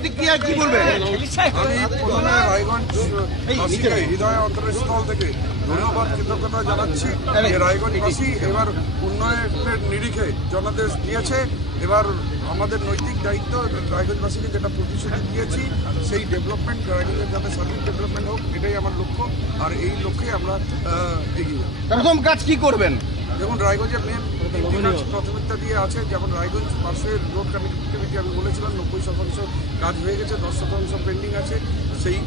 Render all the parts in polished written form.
প্রতিক্রিয়া কি বলবেন? আমি প্রথমে রায়গঞ্জ হৃদয় অন্তরস্থল থেকে ধন্যবাদ কৃতজ্ঞতা জানাচ্ছি যে রায়গঞ্জবাসী এবার উন্নয়নের নিরিখে জনাদেশ দিয়েছে। এবার আমাদের নৈতিক দায়িত্ব রায়গঞ্জবাসীকে যেটা প্রতিশ্রুতি দিয়েছি সেই ডেভেলপমেন্ট, রায়গঞ্জের যাতে সার্বিক ডেভেলপমেন্ট হোক, এটাই আমার লক্ষ্য। আর এই লক্ষ্যে আমরা এগিয়ে যাব। প্রথম কাজ কি করবেন? যেমন রায়গঞ্জের মেন প্রাথমিকতা দিয়ে আছে, যেমন রায়গঞ্জ পাশের রোড কানেক্টিভিটি আমি বলেছিলাম 90% কাজ হয়ে গেছে, 10% পেন্ডিং আছে। সেই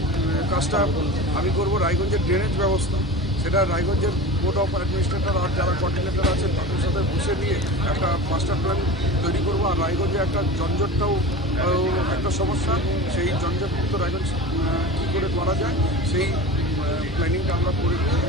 কাজটা আমি করব। রায়গঞ্জের ড্রেনেজ ব্যবস্থা, সেটা রায়গঞ্জের বোর্ড অফ অ্যাডমিনিস্ট্রেটর আর যারা কোঅর্ডিনেটর আছে তাদের সাথে বসে নিয়ে একটা মাস্টার প্ল্যান তৈরি করবো। আর রায়গঞ্জে একটা জঞ্জটটাও একটা সমস্যা, সেই জঞ্জটমুক্ত রায়গঞ্জ কী করে করা যায় সেই প্ল্যানিংটা আমরা করে নিয়ে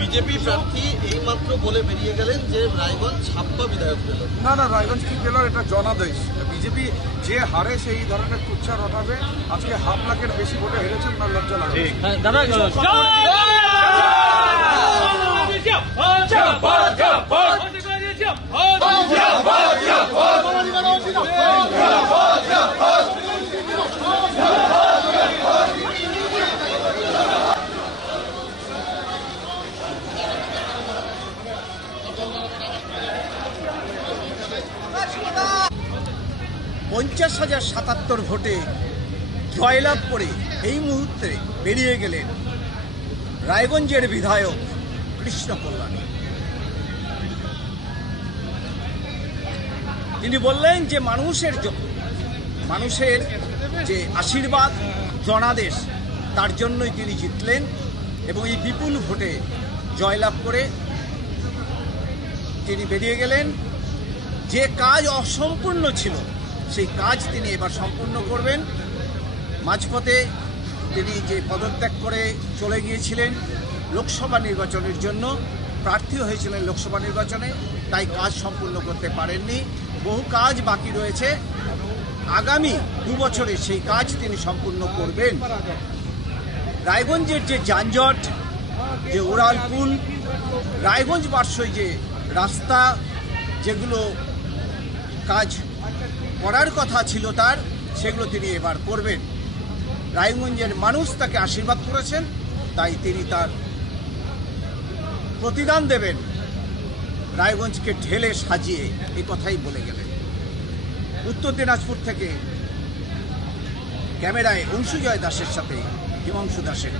বিজেপি প্রার্থী এইমাত্র বলে বেরিয়ে গেলেন যে রায়গঞ্জ ছাপ্পা বিধায়ক পেল। না, রায়গঞ্জ কি পেল এটা জনাদেশ। বিজেপি যে হারে সেই ধরনের কুচ্ছা রটাবে। আজকে 1.5 লাখের বেশি ভোটে হেরেছেন, না লজ্জা লাগে? $50,077 ভোটে জয়লাভ করে এই মুহূর্তে বেরিয়ে গেলেন রায়গঞ্জের বিধায়ক কৃষ্ণ কল্যাণী। তিনি বললেন যে মানুষের যে আশীর্বাদ, জনাদেশ, তার জন্যই তিনি জিতলেন এবং এই বিপুল ভোটে জয়লাভ করে তিনি বেরিয়ে গেলেন। যে কাজ অসম্পূর্ণ ছিল সেই কাজ তিনি এবার সম্পূর্ণ করবেন। মাঝপথে তিনি যে পদত্যাগ করে চলে গিয়েছিলেন লোকসভা নির্বাচনের জন্য, প্রার্থী হয়েছিলেন লোকসভা নির্বাচনে, তাই কাজ সম্পূর্ণ করতে পারেননি। বহু কাজ বাকি রয়েছে, আগামী 2 বছরে সেই কাজ তিনি সম্পূর্ণ করবেন। রায়গঞ্জের যে যানজট, যে উড়ালপুল, রায়গঞ্জ পার্শ্বই যে রাস্তা, যেগুলো কাজ করার কথা ছিল তার, সেগুলো তিনি এবার করবেন। রায়গঞ্জের মানুষ তাকে আশীর্বাদ করেছেন, তাই তিনি তার প্রতিদান দেবেন। রায়গঞ্জকে ঢেলে সাজিয়ে এই কথাই বলে গেলেন। উত্তর দিনাজপুর থেকে ক্যামেরায় অংশুজয় দাসের সাথে হিমাংশু দাসের।